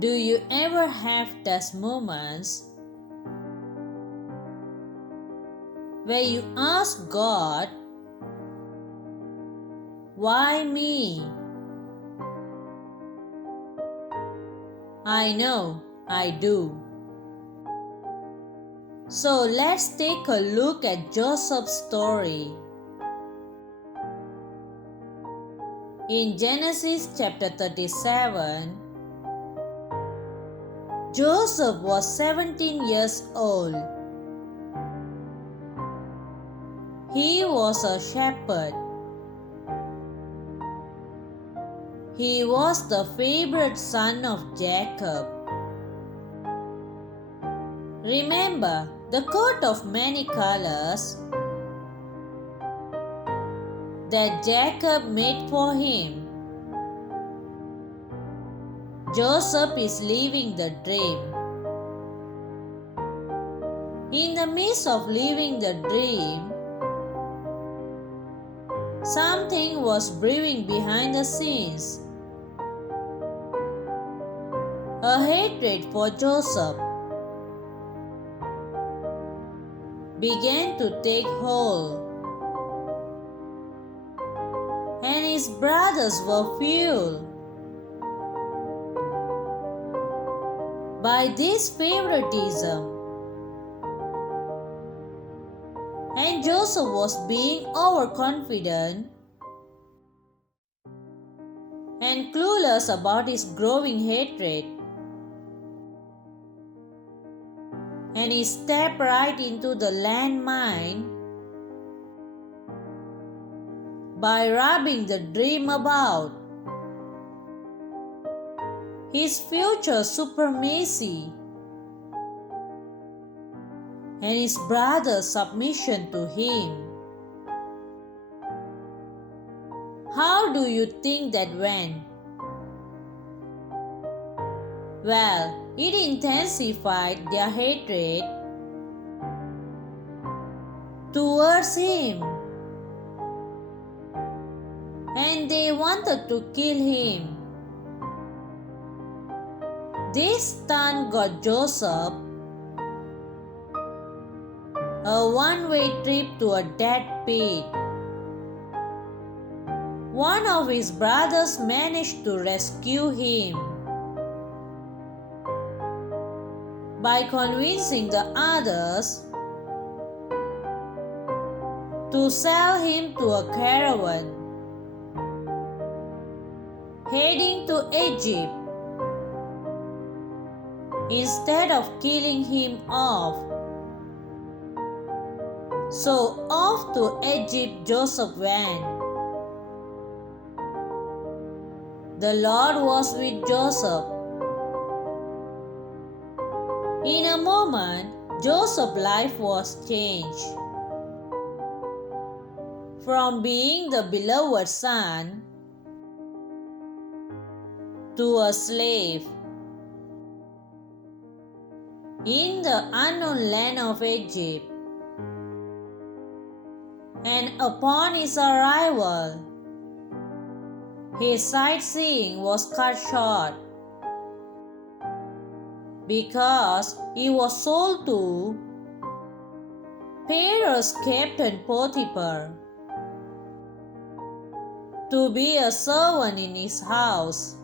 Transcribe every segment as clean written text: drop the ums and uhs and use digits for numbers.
Do you ever have those moments where you ask God, why me? I know I do. So let's take a look at Joseph's story. In Genesis chapter 37, Joseph was 17 years old. He was a shepherd. He was the favorite son of Jacob. Remember the coat of many colors that Jacob made for him. Joseph is living the dream. In the midst of living the dream, something was brewing behind the scenes. A hatred for Joseph began to take hold, and his brothers were fueled by this favoritism, and Joseph was being overconfident and clueless about his growing hatred, and he stepped right into the landmine by rubbing the dream about his future supremacy and his brother's submission to him. How do you think that went? Well, it intensified their hatred towards him, and they wanted to kill him. This stunt got Joseph a one-way trip to a dead pit. One of his brothers managed to rescue him by convincing the others to sell him to a caravan heading to Egypt instead of killing him off. So off to Egypt Joseph went. The Lord was with Joseph. In a moment, Joseph's life was changed. From being the beloved son to a slave in the unknown land of Egypt. And upon his arrival, his sightseeing was cut short because he was sold to Pharaoh's captain Potiphar to be a servant in his house.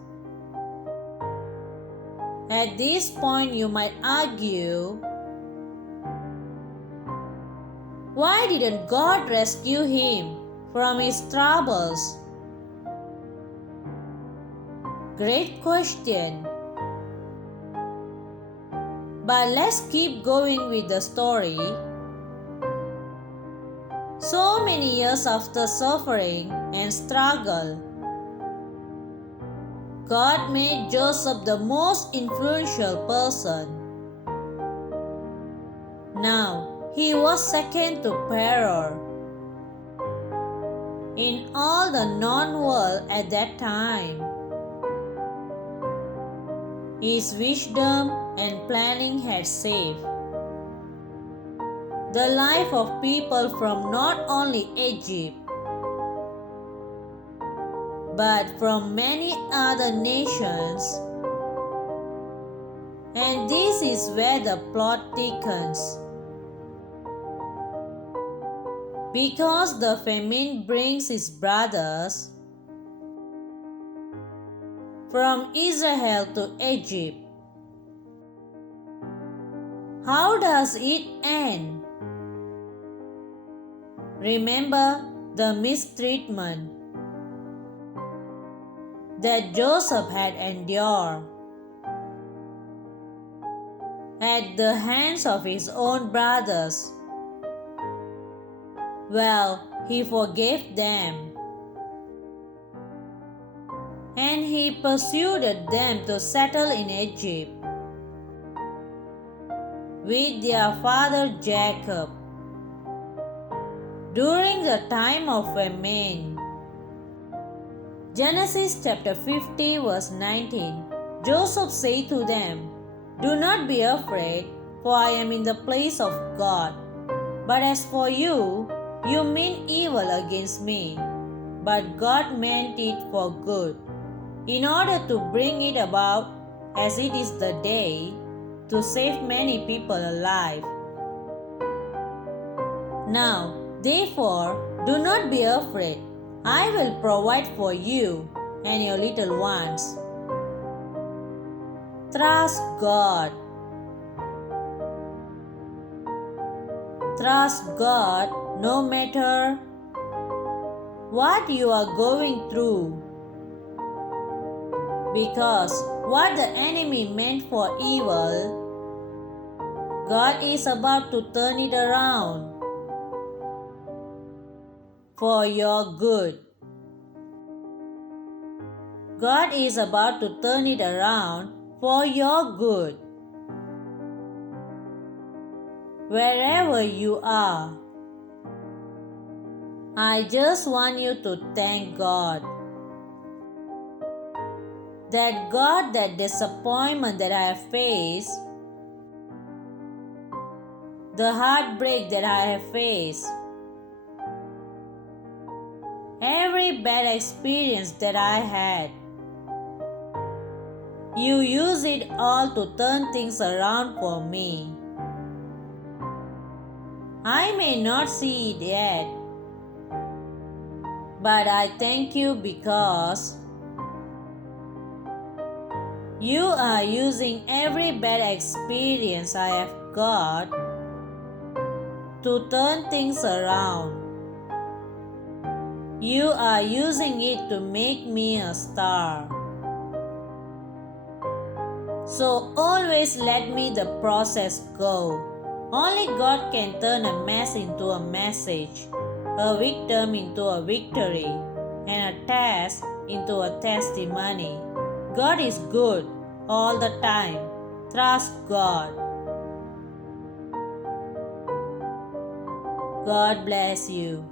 At this point, you might argue, why didn't God rescue him from his troubles? Great question. But let's keep going with the story. So many years after suffering and struggle, God made Joseph the most influential person. Now, he was second to Pharaoh in all the known world at that time. His wisdom and planning had saved the life of people from not only Egypt but from many other nations this is where the plot thickens. Because the famine brings his brothers from Israel to Egypt. How does it end? Remember the mistreatment that Joseph had endured at the hands of his own brothers. Well, he forgave them, and he persuaded them to settle in Egypt with their father Jacob during the time of famine. Genesis chapter 50 verse 19. Joseph said to them, "Do not be afraid, for I am in the place of God. But as for you, you mean evil against me, but God meant it for good, in order to bring it about as it is the day, to save many people alive. Now, therefore, do not be afraid. I will provide for you and your little ones." Trust God. Trust God no matter what you are going through, because what the enemy meant for evil, God is about to turn it around for your good. God is about to turn it around for your good. Wherever you are, I just want you to thank God. That disappointment that I have faced, the heartbreak that I have faced, every bad experience that I had, you use it all to turn things around for me. I may not see it yet, but I thank you because you are using every bad experience I have got to turn things around. You are using it to make me a star. So always let me the process go. Only God can turn a mess into a message, a victim into a victory, and a test into a testimony. God is good all the time. Trust God. God bless you.